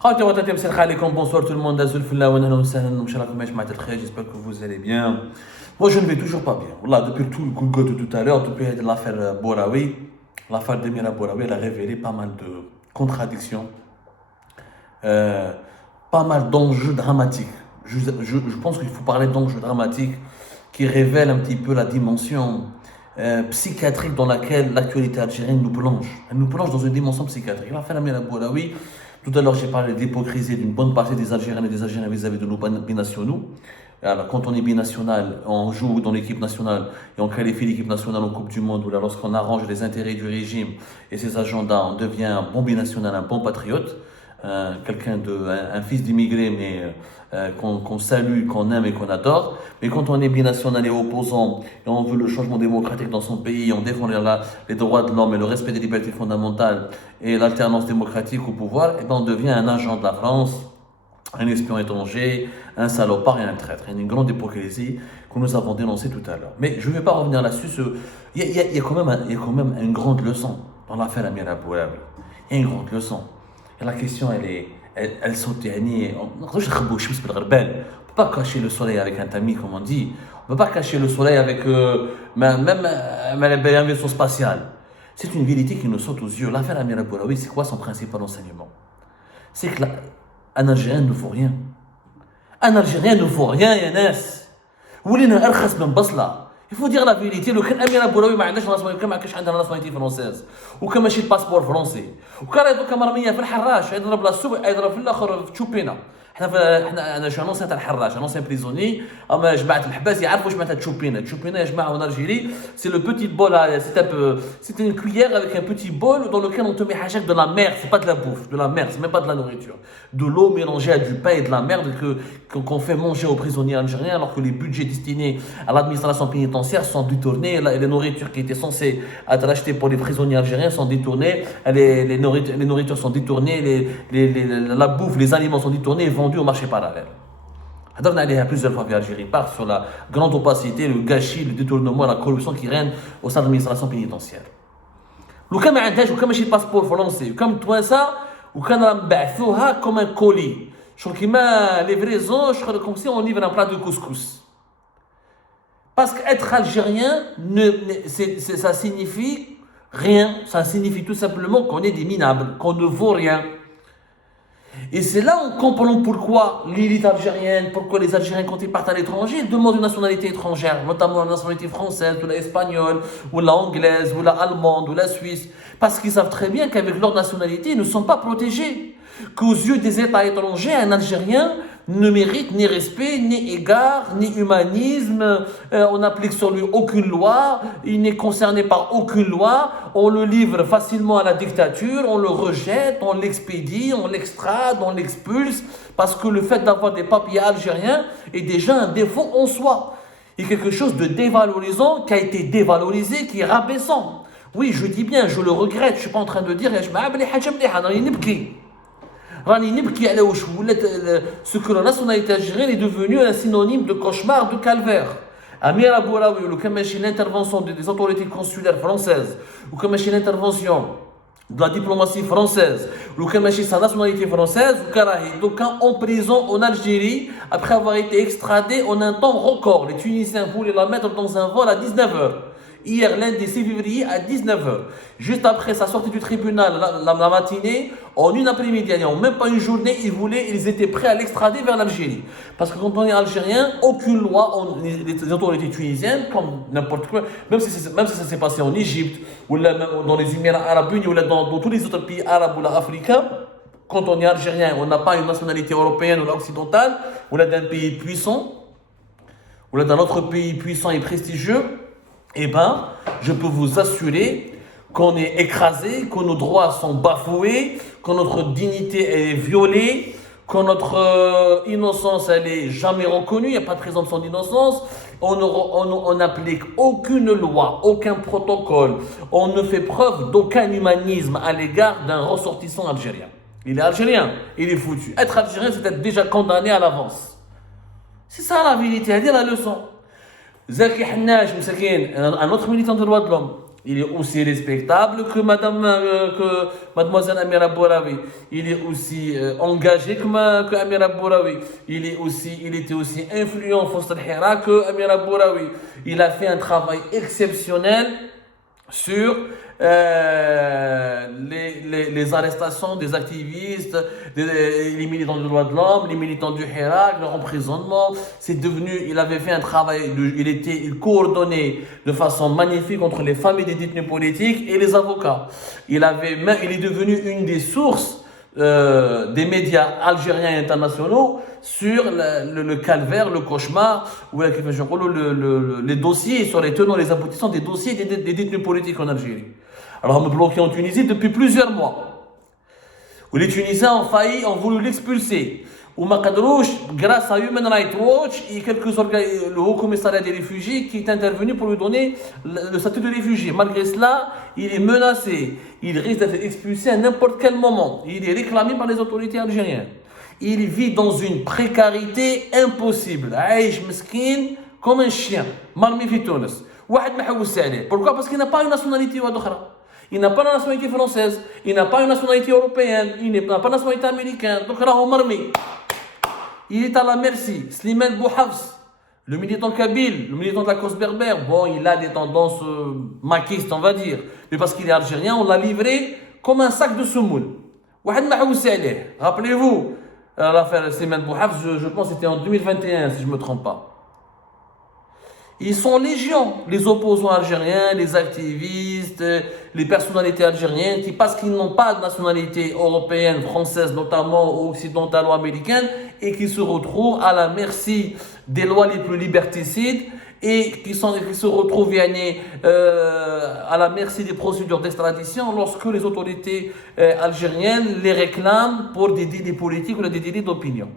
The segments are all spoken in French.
خاوتي وطاتي مسرخ عليكم bonsoir tout le monde azul fillah wa nahlan wa sahlan msharakum ya jamaat al-khair, j'espère que vous allez bien. Moi je ne vais toujours pas bien. Voilà, depuis tout le coup de tout à l'heure, depuis l'affaire Boraoui, l'affaire d'Emira Boraoui, elle a révélé pas mal de contradictions, pas mal d'enjeux dramatiques. Je pense qu'il faut parler d'enjeux dramatiques qui révèlent un petit peu la dimension psychiatrique dans laquelle l'actualité algérienne nous plonge. Elle nous plonge dans une dimension psychiatrique. L'affaire Amira Boraoui, tout à l'heure j'ai parlé de l'hypocrisie d'une bonne partie des Algériens et des Algériens vis-à-vis de nos binationaux. Alors, quand on est binational, on joue dans l'équipe nationale et on qualifie l'équipe nationale en Coupe du Monde, ou là, lorsqu'on arrange les intérêts du régime et ses agendas, on devient un bon binational, un bon patriote, un fils d'immigré, mais qu'on salue, qu'on aime et qu'on adore. Mais quand on est binational et opposant et on veut le changement démocratique dans son pays, on défend les droits de l'homme et le respect des libertés fondamentales et l'alternance démocratique au pouvoir, et ben on devient un agent de la France, un espion étranger, un salopard et un traître. Il y a une grande hypocrisie que nous avons dénoncée tout à l'heure. Mais je ne vais pas revenir là-dessus. Il y a quand même une grande leçon dans l'affaire Amira Boraoui. Il y a une grande leçon. Et la question, elle saute. On ne peut pas cacher le soleil avec un tamis, comme on dit. On ne peut pas cacher le soleil avec même un vaisseau spatial. C'est une vérité qui nous saute aux yeux. L'affaire Amira Boraoui, c'est quoi son principal enseignement? C'est que un Algérien ne vaut rien. Un Algérien ne vaut rien, Yanes. Il faut dire la vérité. Le كان أميرة بوراوي ما عندهاش ناسيوناليتي، ما كانش عندها ناسيوناليتي فرونسيز، وكان ماشي الباسبور فرونسي، وكان هذوك مرميه في الحراش، يضرب لا السوق يضرب في الاخر في تشوبينا. انا شو نونسيان تاع الحراش، نونسيان بريزوني، اما جماعه الحباس يعرفوا واش معناتها تشوبينا. تشوبينا يا جماعه en Algérie, c'est le petit bol, c'est une cuillère avec un petit bol dans lequel on te met hachak de la merde, c'est pas de la bouffe, de la merde, c'est même pas de la nourriture, de l'eau mélangée à du pain et de la merde qu'on fait manger aux prisonniers algériens, alors que les budgets destinés à l'administration pénitentiaire sont détournés, et les nourritures qui étaient censées être achetées pour les prisonniers algériens sont détournées, les nourritures sont détournées, la bouffe, les aliments sont détournés et vendus au marché parallèle. On a allé plusieurs fois en Algérie, part sur la grande opacité, le gâchis, le détournement, la corruption qui règne au sein de l'administration pénitentiaire. لو كان ما عندهاش وكان ماشي باسبور فرنسي وكان توانسه وكان نبعثوها كوم ان كولي شغل كيما ليفريزون شغل كوم سي اون ليفر ان بلا دو كوسكوس. Parce qu'être algérien, ça signifie rien. Ça signifie tout simplement qu'on est des minables, qu'on ne vaut rien. Et c'est là où on comprend pourquoi l'élite algérienne, pourquoi les Algériens, quand ils partent à l'étranger, ils demandent une nationalité étrangère, notamment une nationalité française, ou la espagnole, ou la anglaise, ou la allemande, ou la suisse. Parce qu'ils savent très bien qu'avec leur nationalité, ils ne sont pas protégés. Qu'aux yeux des États étrangers, un Algérien ne mérite ni respect, ni égard, ni humanisme. On n'applique sur lui aucune loi, il n'est concerné par aucune loi. On le livre facilement à la dictature, on le rejette, on l'expédie, on l'extrade, on l'expulse. Parce que le fait d'avoir des papiers algériens est déjà un défaut en soi. Il y a quelque chose de dévalorisant qui a été dévalorisé, qui est rabaissant. Oui, je dis bien, je le regrette, je ne suis pas en train de dire ce que la nationalité algérienne est devenue un synonyme de cauchemar, de calvaire. Amira Boraoui, ou comme l'intervention des autorités consulaires françaises, ou comme l'intervention de la diplomatie française, ou comme sa nationalité française, donc en prison en Algérie, après avoir été extradé en un temps record. Les Tunisiens voulaient la mettre dans un vol à 19h. Hier, lundi 6 février à 19h. Juste après sa sortie du tribunal, la matinée, en une après-midi, en même pas une journée, ils étaient prêts à l'extrader vers l'Algérie. Parce que quand on est algérien, aucune loi, les autorités tunisiennes, comme n'importe quoi, même si ça s'est passé en Égypte, ou là, même dans les Émirats arabes unis, ou là, dans tous les autres pays arabes ou là, africains, quand on est algérien, on n'a pas une nationalité européenne ou là, occidentale, ou là d'un pays puissant, ou là d'un autre pays puissant et prestigieux, eh bien, je peux vous assurer qu'on est écrasé, que nos droits sont bafoués, que notre dignité est violée, que notre innocence elle est jamais reconnue, il n'y a pas de présomption d'innocence, on n'applique aucune loi, aucun protocole, on ne fait preuve d'aucun humanisme à l'égard d'un ressortissant algérien. Il est algérien, il est foutu. Être algérien, c'est être déjà condamné à l'avance. C'est ça la vérité, à dire la leçon. Zaki Hannaj, un autre militant de droits de l'homme, il est aussi respectable que mademoiselle Amira Bouraoui. Il est aussi engagé que Amira Bouraoui. Il était aussi influent Fawzat al-Hira que Amira Bouraoui. Il a fait un travail exceptionnel sur les arrestations des activistes, les militants des droits de l'homme, les militants du Hirak, leur emprisonnement. Il avait fait un travail, il coordonnait de façon magnifique entre les familles des détenus politiques et les avocats. Il est devenu une des sources des médias algériens et internationaux sur le calvaire, le cauchemar, ou les dossiers, sur les tenants, les aboutissants des dossiers des détenus politiques en Algérie. Alors, on me bloqué en Tunisie depuis plusieurs mois. Où les Tunisiens ont failli, ont voulu l'expulser. Ou Makadrouche, grâce à Human Rights Watch et le Haut Commissariat des réfugiés qui est intervenu pour lui donner le statut de réfugié. Malgré cela, il est menacé. Il risque d'être expulsé à n'importe quel moment. Il est réclamé par les autorités algériennes. Il vit dans une précarité impossible. Aïch meskin comme un chien. Marmi fi Tunis. Pourquoi? Parce qu'il n'a pas une nationalité ou autre. Il n'a pas la nationalité française, il n'a pas une nationalité européenne, il n'a pas la nationalité américaine. Donc là, il est à la merci. Slimane Bouhafs, le militant kabyle, le militant de la cause berbère, bon, il a des tendances maquistes, on va dire. Mais parce qu'il est algérien, on l'a livré comme un sac de semoule. Rappelez-vous, l'affaire Slimane Bouhafs, je pense que c'était en 2021, si je ne me trompe pas. Ils sont légion, les opposants algériens, les activistes, les personnalités algériennes qui, parce qu'ils n'ont pas de nationalité européenne, française notamment, ou occidentale ou américaine, et qui se retrouvent à la merci des lois les plus liberticides et qui se retrouvent à la merci des procédures d'extradition lorsque les autorités algériennes les réclament pour des délits politiques ou des délits d'opinion.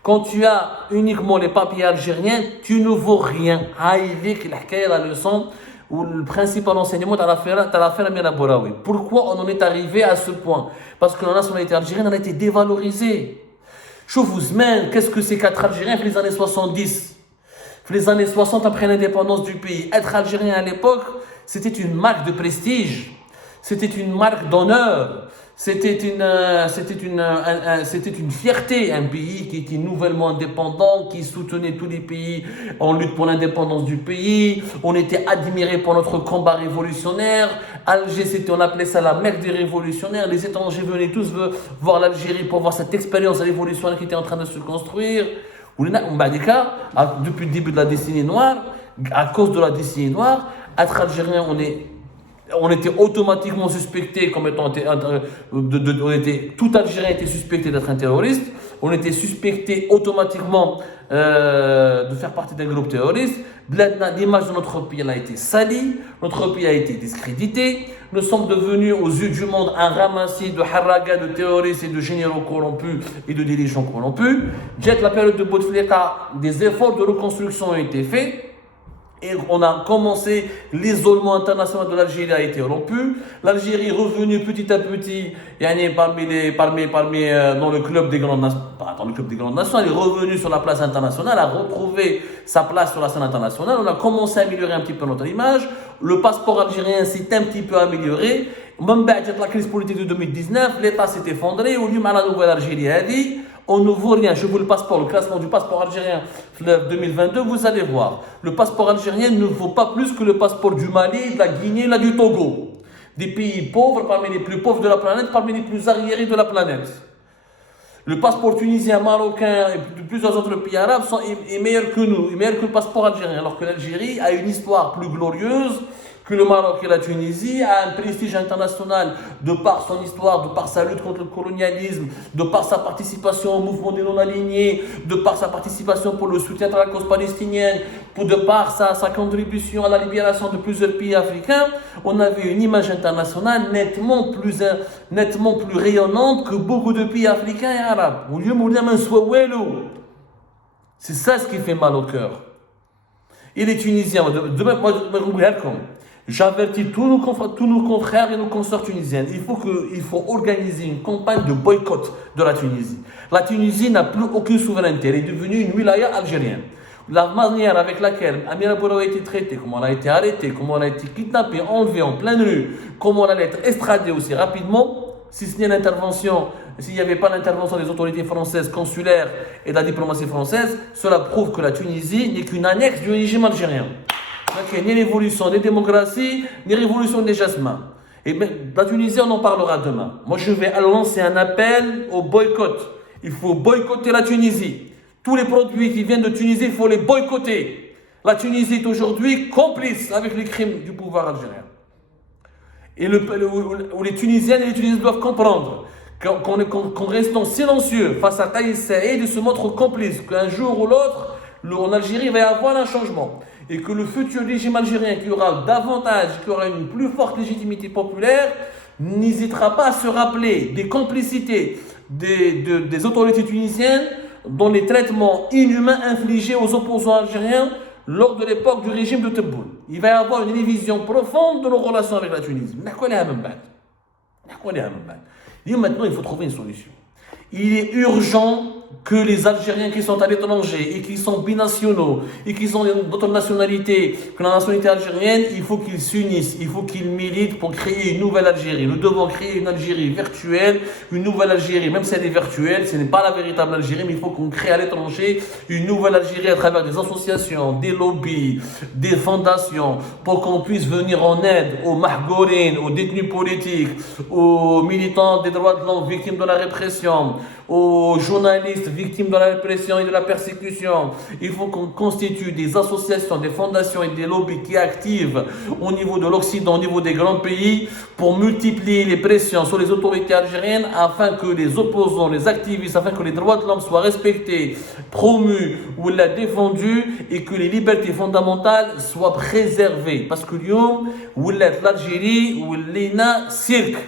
Quand tu as uniquement les papiers algériens, tu ne vaux rien. La leçon ou le principal enseignement, tu as l'affaire Amira Bouraoui. Pourquoi on en est arrivé à ce point? Parce que la nationalité algérienne a été dévalorisée. Choufouzmen, qu'est-ce que c'est qu'être algérien dans les années 70? Dans les années 60, après l'indépendance du pays, être algérien à l'époque, c'était une marque de prestige. C'était une marque d'honneur. C'était une fierté, un pays qui était nouvellement indépendant, qui soutenait tous les pays en lutte pour l'indépendance du pays. On était admiré pour notre combat révolutionnaire. Alger, on appelait ça la Mecque des révolutionnaires. Les étrangers venaient tous voir l'Algérie pour voir cette expérience révolutionnaire qui était en train de se construire. Depuis le début de la décennie noire, à cause de la décennie noire, être algérien, on était automatiquement suspecté comme étant tout Algérien était suspecté d'être un terroriste. On était suspecté automatiquement de faire partie d'un groupe terroriste. L'image de notre pays a été salie, notre pays a été discrédité. Nous sommes devenus aux yeux du monde un ramassis de haragas, de terroristes et de généraux corrompus et de dirigeants corrompus. Dès la période de Bouteflika, des efforts de reconstruction ont été faits. Et on a commencé, l'isolement international de l'Algérie a été rompu. L'Algérie est revenue petit à petit, dans le club des grandes nations, pas dans le club des grandes nations, elle est revenue sur la place internationale, a retrouvé sa place sur la scène internationale. On a commencé à améliorer un petit peu notre image. Le passeport algérien s'est un petit peu amélioré. Même avec la crise politique de 2019, l'État s'est effondré. Au lieu de la nouvelle Algérie a dit, on ne vaut rien. Je vous le passeport, le classement du passeport algérien 2022, vous allez voir. Le passeport algérien ne vaut pas plus que le passeport du Mali, de la Guinée, du Togo. Des pays pauvres, parmi les plus pauvres de la planète, parmi les plus arriérés de la planète. Le passeport tunisien, marocain et de plusieurs autres pays arabes est meilleur que nous, est meilleur que le passeport algérien. Alors que l'Algérie a une histoire plus glorieuse que le Maroc et la Tunisie, a un prestige international de par son histoire, de par sa lutte contre le colonialisme, de par sa participation au mouvement des non-alignés, de par sa participation pour le soutien à la cause palestinienne, de par sa contribution à la libération de plusieurs pays africains. On avait une image internationale nettement plus rayonnante que beaucoup de pays africains et arabes. C'est ça ce qui fait mal au cœur. Et les Tunisiens, j'avertis tous nos confrères et nos consoeurs tunisiennes. Il faut organiser une campagne de boycott de la Tunisie. La Tunisie n'a plus aucune souveraineté. Elle est devenue une wilaya algérienne. la manière avec laquelle Amira Bouraoui a été traitée, comment elle a été arrêtée, comment elle a été kidnappée, enlevée en pleine rue, comment elle allait être extradée aussi rapidement, si ce n'est l'intervention, s'il n'y avait pas l'intervention des autorités françaises consulaires et de la diplomatie française, cela prouve que la Tunisie n'est qu'une annexe du régime algérien. Donc, ni l'évolution des démocraties, ni l'évolution des jasmins. Et bien, la Tunisie, on en parlera demain. Moi, je vais lancer un appel au boycott. Il faut boycotter la Tunisie. Tous les produits qui viennent de Tunisie, il faut les boycotter. La Tunisie est aujourd'hui complice avec les crimes du pouvoir algérien. Et où les Tunisiennes et les Tunisiens doivent comprendre qu'en restant silencieux face à Kais Saïed, ils se montrent complices, qu'un jour ou l'autre, en Algérie, il va y avoir un changement. Et que le futur régime algérien qui aura davantage, qui aura une plus forte légitimité populaire, n'hésitera pas à se rappeler des complicités des autorités tunisiennes dans les traitements inhumains infligés aux opposants algériens lors de l'époque du régime de Tebboune. Il va y avoir une révision profonde de nos relations avec la Tunisie. Maintenant, il faut trouver une solution. Il est urgent que les Algériens qui sont à l'étranger et qui sont binationaux et qui sont d'autres nationalités que la nationalité algérienne, il faut qu'ils s'unissent, il faut qu'ils militent pour créer une nouvelle Algérie. Nous devons créer une Algérie virtuelle, une nouvelle Algérie, même si elle est virtuelle, ce n'est pas la véritable Algérie, mais il faut qu'on crée à l'étranger une nouvelle Algérie à travers des associations, des lobbies, des fondations, pour qu'on puisse venir en aide aux mahgourines, aux détenus politiques, aux militants des droits de l'homme victimes de la répression, aux journalistes victimes de la répression et de la persécution. Il faut qu'on constitue des associations, des fondations et des lobbies qui activent au niveau de l'Occident, au niveau des grands pays, pour multiplier les pressions sur les autorités algériennes afin que les opposants, les activistes, afin que les droits de l'homme soient respectés, promus ou défendus et que les libertés fondamentales soient préservées. Parce que l'Algérie, cirque.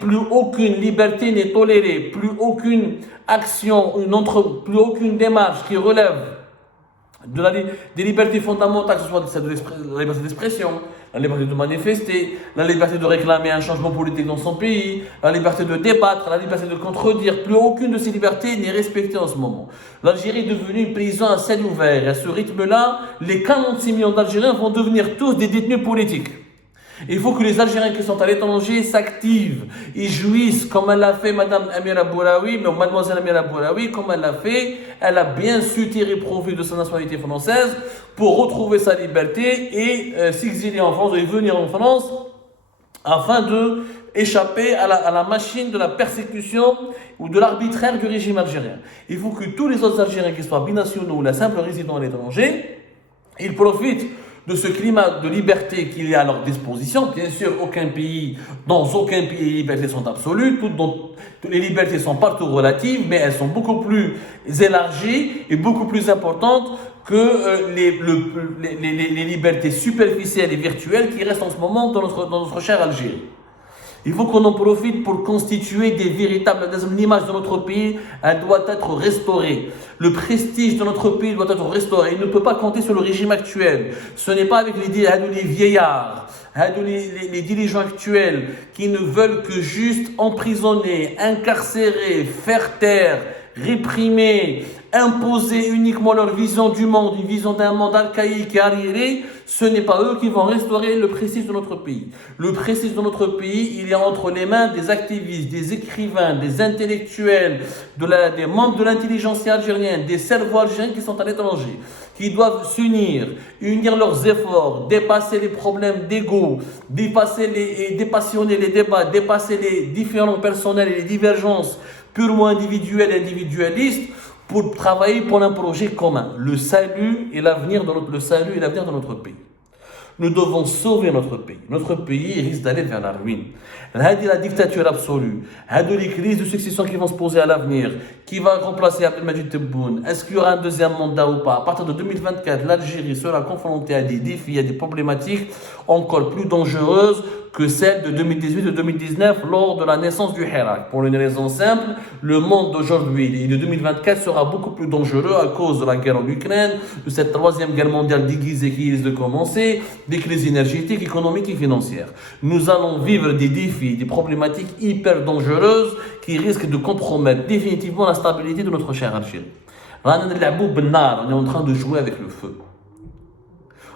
Plus aucune liberté n'est tolérée, plus aucune action, plus aucune démarche qui relève des libertés fondamentales, que ce soit la liberté d'expression, la liberté de manifester, la liberté de réclamer un changement politique dans son pays, la liberté de débattre, la liberté de contredire. Plus aucune de ces libertés n'est respectée en ce moment. L'Algérie est devenue une prison à ciel ouvert. Et à ce rythme-là, les 46 millions d'Algériens vont devenir tous des détenus politiques. Il faut que les Algériens qui sont à l'étranger s'activent et jouissent comme elle l'a fait Madame Amira Bouraoui, mais Mademoiselle Amira Bouraoui, comme elle l'a fait, elle a bien su tirer profit de sa nationalité française pour retrouver sa liberté et s'exiler en France et venir en France afin de échapper à la machine de la persécution ou de l'arbitraire du régime algérien. Il faut que tous les autres Algériens qui soient binationaux ou la simple résidents à l'étranger, ils profitent de ce climat de liberté qu'il y a à leur disposition. Bien sûr, dans aucun pays, les libertés sont absolues, toutes les libertés sont partout relatives, mais elles sont beaucoup plus élargies et beaucoup plus importantes que les libertés superficielles et virtuelles qui restent en ce moment dans notre chère Algérie. Il faut qu'on en profite pour constituer des véritables... L'image de notre pays, elle doit être restaurée. Le prestige de notre pays doit être restauré. Il ne peut pas compter sur le régime actuel. Ce n'est pas avec les vieillards, les dirigeants actuels qui ne veulent que juste emprisonner, incarcérer, faire taire, réprimer, imposer uniquement leur vision du monde, une vision d'un monde archaïque et arriéré. Ce n'est pas eux qui vont restaurer le prestige de notre pays. Le prestige de notre pays, il est entre les mains des activistes, des écrivains, des intellectuels, des membres de l'intelligentsia algérienne, des cerveaux algériens qui sont à l'étranger, qui doivent s'unir, unir leurs efforts, dépasser les problèmes d'ego, dépassionner les débats, dépasser les différends personnels et les divergences purement individuelles et individualistes, pour travailler pour un projet commun, le salut et l'avenir de notre pays. Nous devons sauver notre pays. Notre pays risque d'aller vers la ruine. La dictature absolue, les crises de succession qui vont se poser à l'avenir, qui va remplacer Abdelmadjid Tebboune, est-ce qu'il y aura un deuxième mandat ou pas? À partir de 2024, l'Algérie sera confrontée à des défis, à des problématiques encore plus dangereuses que celles de 2018 et 2019 lors de la naissance du Hirak. Pour une raison simple, le monde d'aujourd'hui et de 2024 sera beaucoup plus dangereux à cause de la guerre en Ukraine, de cette troisième guerre mondiale déguisée qui risque de commencer, des crises énergétiques, économiques et financières. Nous allons vivre des défis, des problématiques hyper dangereuses qui risquent de compromettre définitivement la stabilité de notre chère Algérie. On est en train de jouer avec le feu.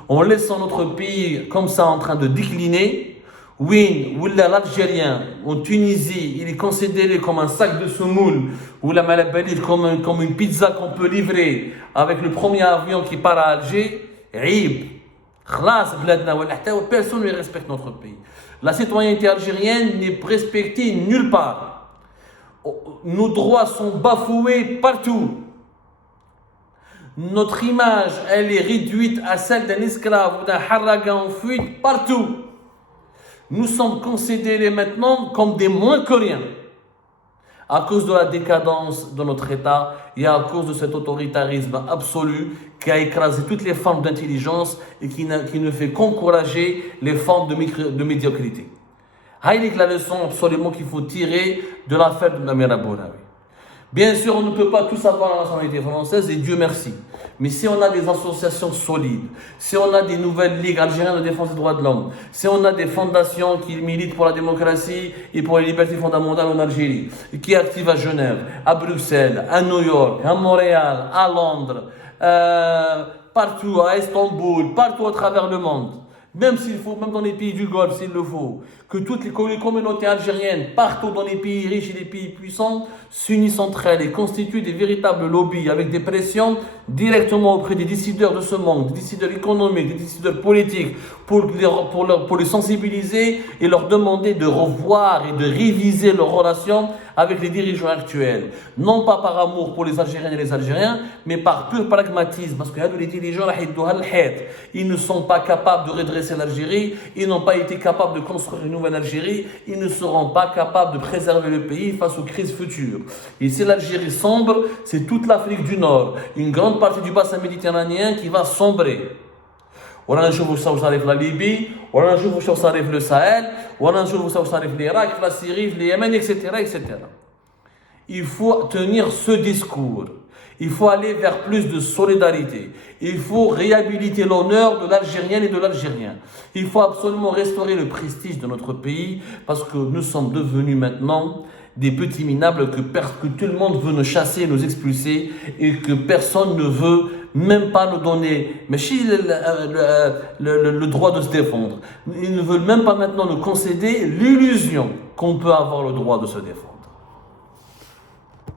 En laissant notre pays comme ça en train de décliner, oui, l'Algérien en Tunisie, il est considéré comme un sac de semoule, ou la malabali comme une pizza qu'on peut livrer avec le premier avion qui part à Alger. Personne ne respecte notre pays. La citoyenneté algérienne n'est respectée nulle part. Nos droits sont bafoués partout. Notre image, elle est réduite à celle d'un esclave ou d'un harraga en fuite partout. Nous sommes considérés maintenant comme des moins que rien. À cause de la décadence de notre État et à cause de cet autoritarisme absolu qui a écrasé toutes les formes d'intelligence et qui ne fait qu'encourager les formes de médiocrité. C'est la leçon absolument qu'il faut tirer de l'affaire de Namira Bouraoui. Bien sûr, on ne peut pas tous avoir la nationalité française et Dieu merci. Mais si on a des associations solides, si on a des nouvelles ligues algériennes de défense des droits de l'homme, si on a des fondations qui militent pour la démocratie et pour les libertés fondamentales en Algérie, qui activent à Genève, à Bruxelles, à New York, à Montréal, à Londres, partout, à Istanbul, partout à travers le monde, même s'il faut, même dans les pays du Golfe s'il le faut, que toutes les communautés algériennes, partout dans les pays riches et les pays puissants, s'unissent entre elles et constituent des véritables lobbies avec des pressions directement auprès des décideurs de ce monde, des décideurs économiques, des décideurs politiques, pour les sensibiliser et leur demander de revoir et de réviser leurs relations avec les dirigeants actuels. Non pas par amour pour les Algériennes et les Algériens, mais par pur pragmatisme, parce que les dirigeants, ils ne sont pas capables de redresser l'Algérie, ils n'ont pas été capables de construire une nouvelle Algérie, ils ne seront pas capables de préserver le pays face aux crises futures. Et si l'Algérie sombre, c'est toute l'Afrique du Nord, une grande partie du bassin méditerranéen qui va sombrer. ولا نشوفوا واش صار في لا ليبي ولا نشوفوا واش صار في لو ساحل ولا نشوفوا واش صار في العراق في لا سيري في اليمن etc. Il faut tenir ce discours. Il faut aller vers plus de solidarité. Il faut réhabiliter l'honneur de l'Algérienne et de l'Algérien. Il faut absolument restaurer le prestige de notre pays parce que nous sommes devenus maintenant des petits minables que tout le monde veut nous chasser, nous expulser et que personne ne veut même pas nous donner le droit de se défendre. Ils ne veulent même pas maintenant nous concéder l'illusion qu'on peut avoir le droit de se défendre.